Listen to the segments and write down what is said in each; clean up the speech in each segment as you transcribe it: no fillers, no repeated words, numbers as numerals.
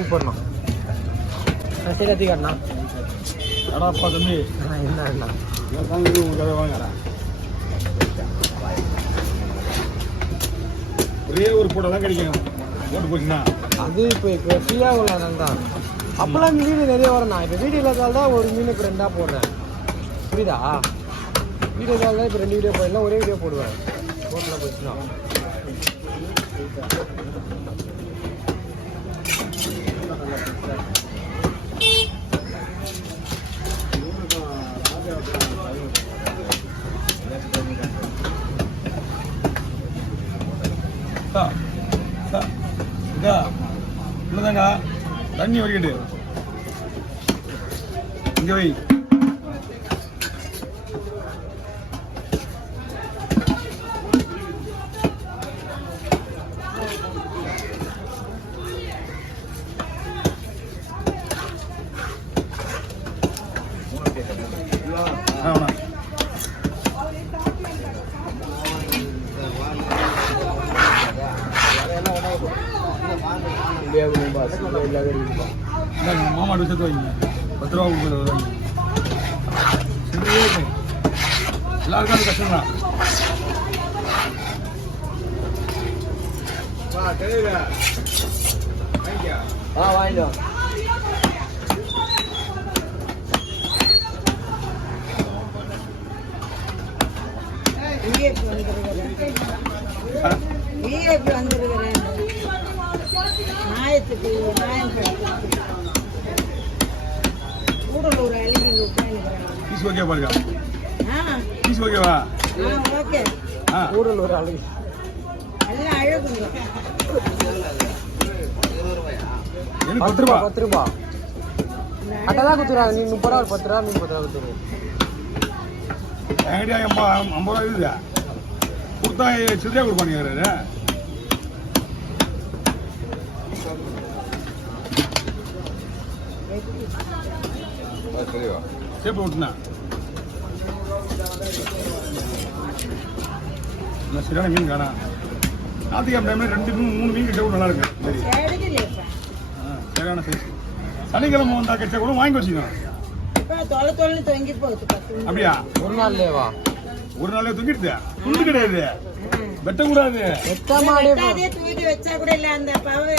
சூப்பர்ண்ணா. சரி அதிகாண்ணா. அடாப்பா தம்பி என்னண்ணா உங்களுக்காக வாங்குறேன். ஒரே ஒரு போட்டோ தான் கிடைக்கும். போட்டு போச்சுண்ணா அது இப்போ ஃப்ரீயாக உள்ளதால் தான். அப்போல்லாம் வீடியோ நிறைய வரண்ணா. இப்போ வீடியோ இல்லாதால் தான் ஒரு மீன் இப்போ 2 போடுறேன். புரியுதா? வீடியோ இல்லாத தான் இப்போ 2 வீடியோ போடலாம், ஒரே வீடியோ போடுவேன். போட்டில் போச்சுன்னா இல்லைதாங்க தண்ணி வடிக்கட்டு இங்கே வை. மாமாட்டு சேர்த்து வைங்க. 10 ரூபா கொடுக்குறது எல்லாருக்கும் அது கஷ்டம் தான். வாங்கிடும். பீஸ் ஓகே பாருங்க. பீஸ் ஓகேவா? கூடலூர் அழகு எனக்கு 10 ரூபா. 10 ரூபா அட்டதான் குத்துறாங்க. நீ 30 ரூபா 10 ரூபா, நீ 10 ரூபா குத்துருங்க. என்கிட்ட 50 ரூபா இருக்குதா? கொடுத்தா சில்லறையா கொடுப்பானுங்க. சேப்பு விட்டுனா சரியான மீன் காணா. ஞாயிற்றுக்கிழமை டைம்ல 2-3 மீன் கிட்ட கூட நல்லா இருக்கு. சரியான சைஸ். சனிக்கிழமை வந்தா கச்சா கூட வாங்கி வச்சுக்கணும். அப்படியா? ஒரு நாள்லேவா? ஒரு நாளே தூங்கிடுது. துண்டு கிடையாது, வெட்ட கூடாது. தூக்கி வச்சா கூட இல்ல. அந்த பவு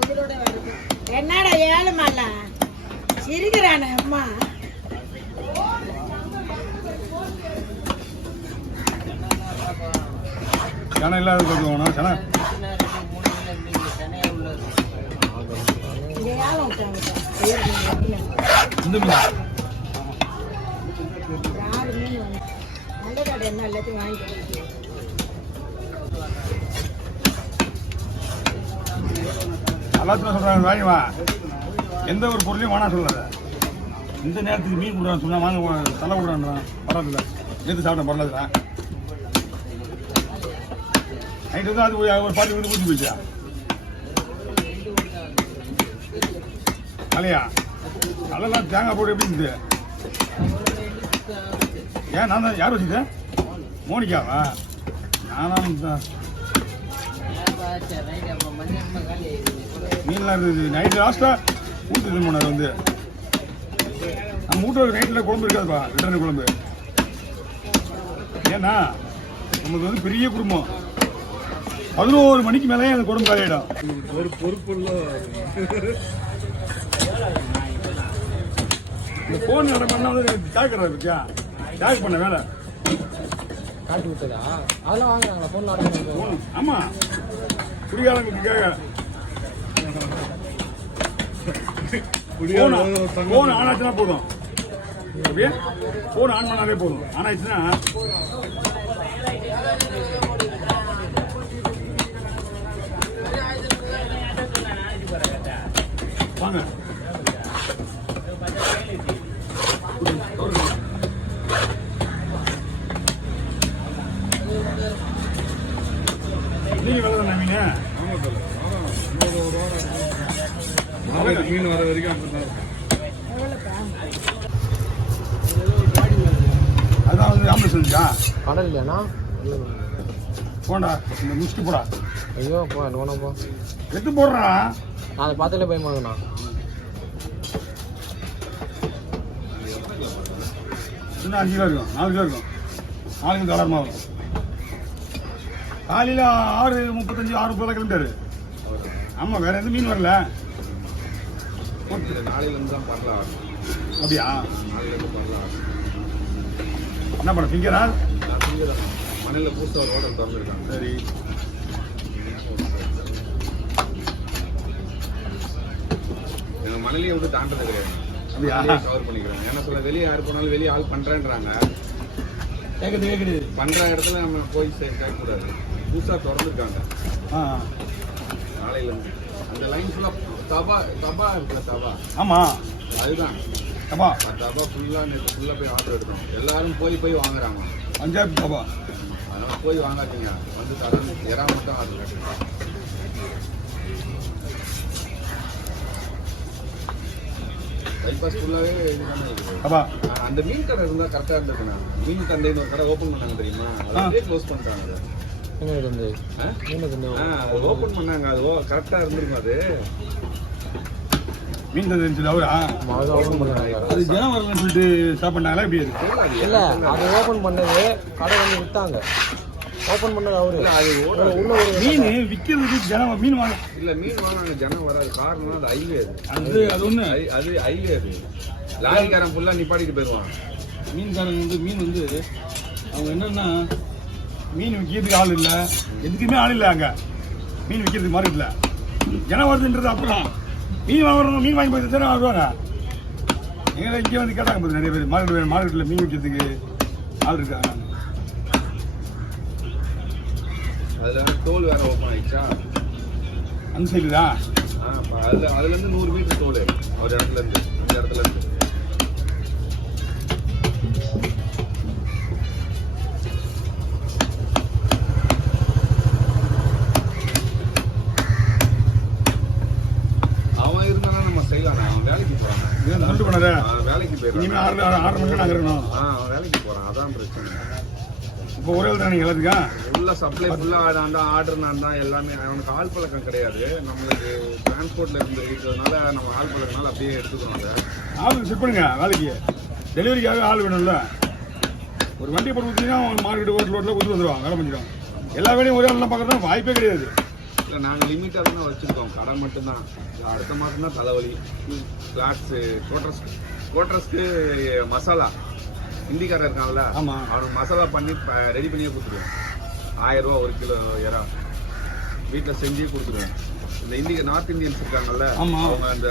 உயிரோட வருது. என்னடா ஏழுமால சிரிக்கிறான அம்மா. சனை இல்லாத கொஞ்சம் சனை இந்த மீன் நல்ல கடை என்ன எல்லாத்தையும் வாங்கி எல்லாத்தையும் சொல்றாங்க வாங்கி வா. எந்த ஒரு பொருளையும் வானா சொல்லாத. இந்த நேரத்துக்கு மீன் கொடுறான்னு சொன்னா வாங்க தலை விடுறான்றான். பரவாயில்ல, நேற்று சாப்பிட்டேன் பரவாயில்ல. நைட்டு வந்து அது ஒரு பாட்டி வந்து ஊற்றி போயிடுச்சா அலையா? அதெல்லாம் தேங்காய் போட்டு எப்படி இருந்துது? ஏன் நான் தான் யார் வச்சுட்டேன்? மோனிக்காவா? நானும் தான் மீன்லாம் இருந்தது. நைட்டு லாஸ்ட்டாக ஊற்றுது போனார் வந்து. நம்ம வீட்டில் நைட்டில் குழம்பு இருக்காதுப்பா, ரிட்டர்னு குழம்பு. ஏன்னா நமக்கு வந்து பெரிய குடும்பம். 11 மணிக்கு மேலே அந்த குடும்பம் காலியிடும். ஒரு பொறுப்பு இந்த ஃபோன் நடப்பா வந்து டேக்கர் இருக்கியா? டேக் பண்ண வேலை காட்டி விட்டதா? அதெல்லாம் வாங்குறாங்களா ஃபோன் ஆர்டர்? ஆமாம், குடிகாரங்களுக்காக ஃபோன் ஆன் ஆச்சுன்னா போதும். அப்படியே ஃபோன் ஆன் பண்ணாலே போதும். ஆன் ஆயிடுச்சுன்னா வாங்க. நீங்க வேலை தானே மீன்? மீன் வர வரைக்கும் அதான் வந்து ஆம்பளை சொல்லிச்சா கடல் இல்லையாண்ணா? போண்டா இந்த முடிச்சுட்டு போடா. ஐயோ போ போனப்போ எடுத்து போடுறா. நான் அதை பார்த்தாலே பயமாங்கண்ணா. இன்னும் 5 கிலோ இருக்கும், 4 கிலோ இருக்கும். 4 கிலோ தளரமாக வரும். காலையில் 6:35 6:30 கிலோமீட்டர். ஆமாம், வேற எந்த மீன் வரல. நாளையிலேருந்து தான் பண்ணலாம். அப்படியா? நாளையிலேருந்து பண்ணலாம். என்ன பண்ண ஃபிங்கரா? நான் ஃபிங்கர் மனையில் புதுசாக ஒரு ஹோட்டல் திறந்துருக்காங்க. சரி. எங்கள் மனையிலேயே விட்டு தாண்டது கிடையாது. அப்படியா? கவர் பண்ணிக்கிறேன். ஏன்னா சொல்ல வெளியே யார் போனாலும் வெளியே ஆள் பண்ணுறேன்றாங்க. கேட்குது. பண்ணுற இடத்துல நம்ம போய் கேட்கக்கூடாது. புதுசாக திறந்துருக்காங்க நாளையிலேருந்து. அந்த லைன் ஃபுல்லாக தபா இருக்குல்ல, தபா. ஆமாம், அதுதான் தபா. தபா ஃபுல்லாக நேற்று ஃபுல்லாக போய் ஆர்டர் எடுத்தோம். எல்லாரும் போய் வாங்குறாங்க. பஞ்சாப் தபா. அதனால் போய் வாங்காதீங்க. வந்து தரம் இறா மட்டும் ஆர்டர் எடுத்துருக்கோம். பைபாஸ் ஃபுல்லாகவே இதுதானே இருக்குது. தபா. அந்த மீன் கடை இருந்தால் கரெக்டாக இருந்திருக்குண்ணா. மீன் சந்தைன்னு ஒரு கடை ஓப்பன் பண்ணாங்க தெரியுமா? அதே க்ளோஸ் பண்ணிட்டாங்க. அது ஓப்பன் பண்ணாங்க. அது கரெக்டாக இருந்திருக்கும். அது மீன் தந்துச்சு அவரா? அது ஜனம் வரலன்னு சொல்லிட்டு ஸ்டாப் பண்ணாங்களா? எப்படி இருக்கு? இல்லை, அது ஓப்பன் பண்ணது கடை வந்து விற்றாங்க. ஓப்பன் பண்ணது அவரு. அது உள்ள ஒரு மீன் விற்கிறதுக்கு ஜனம் மீன் வாங்க. இல்லை, மீன் வாங்க ஜனம் வராது. காரணம் அது ஹைவே. அது ஒன்று. அது ஹைவே. அது லாரிக்காரன் ஃபுல்லாக நிப்பாட்டிட்டு போயிடுவான். மீன்காரங்க வந்து மீன் வந்து அவங்க என்னன்னா மீன் விற்கிறதுக்கு ஆள் இல்லை, எதுக்குமே ஆள் இல்லை. அங்கே மீன் விற்கிறதுக்கு மார்க்கெட்டில் ஜனம் வருதுன்றது அப்புறம் மீன் வாங்குறவங்க மீன் வாங்கி போய் தானே வருவாங்க. எங்களை இங்கே வந்து கேட்டாங்க நிறைய பேர் மார்க்கெட்டில் மீன் விற்கிறதுக்கு ஆள் இருக்காங்க. அதில் டோல் வேற ஓப்பன் ஆயிடுச்சா? அந்த சைடு தான். அதுலேருந்து 100 மீட்டர் டோல் ஒரு இடத்துல இருந்து, அந்த இடத்துல இருந்து. அவன் இருந்தானா நம்ம செய்யலாம். அவன் வேலைக்கு போறான். சொல்லிட்டு போனாரு வேலைக்கு போயிடுறான். இனிமேல் 6 மணி நாங்கள் இருக்கணும். அவன் வேலைக்கு போறான். அதான் பிரச்சனை. இப்போ ஒரே தானே நீங்கள் எல்லாத்துக்கா ஃபுல்லாக சப்ளை ஃபுல்லாக ஆர்டர் நான் தான் எல்லாமே. அவனுக்கு ஆள் பழக்கம் கிடையாது. நம்மளுக்கு டிரான்ஸ்போர்ட்டில் இருக்கிறதுனால நம்ம ஆள் பழக்கனால அப்படியே எடுத்துக்கிறோம். ஆள் செட் பண்ணுங்க. வேலைக்கு டெலிவரிக்காக ஆள் வேணும்ல. ஒரு வண்டி போட்டு கொடுத்தீங்கன்னா அவங்க மார்க்கெட்டு ரோட்டில் கொடுத்து வந்துடுவாங்க, வேலை பண்ணிடுவாங்க. எல்லா வேலையும் ஒரே ஆள்லாம் பார்க்குறதா வாய்ப்பே கிடையாது. இல்லை, நாங்கள் லிமிட்டாக தான் வச்சுருக்கோம். கடை மட்டும்தான். அடுத்த மாதம் தான் தலைவலி. ஃப்ளாட்ஸு கோட்ரஸ்க்கு மசாலா ஹிந்திக்காரர் இருக்கான்ல, ஆமாம், அவனுக்கு மசாலா பண்ணி ரெடி பண்ணியே கொடுத்துருவேன். 1000 ரூபா 1 கிலோ இறா வீட்டில் செஞ்சே கொடுத்துருவேன். இந்த நார்த் இந்தியன்ஸ் இருக்காங்கல்ல, ஆமாம், அவங்க அந்த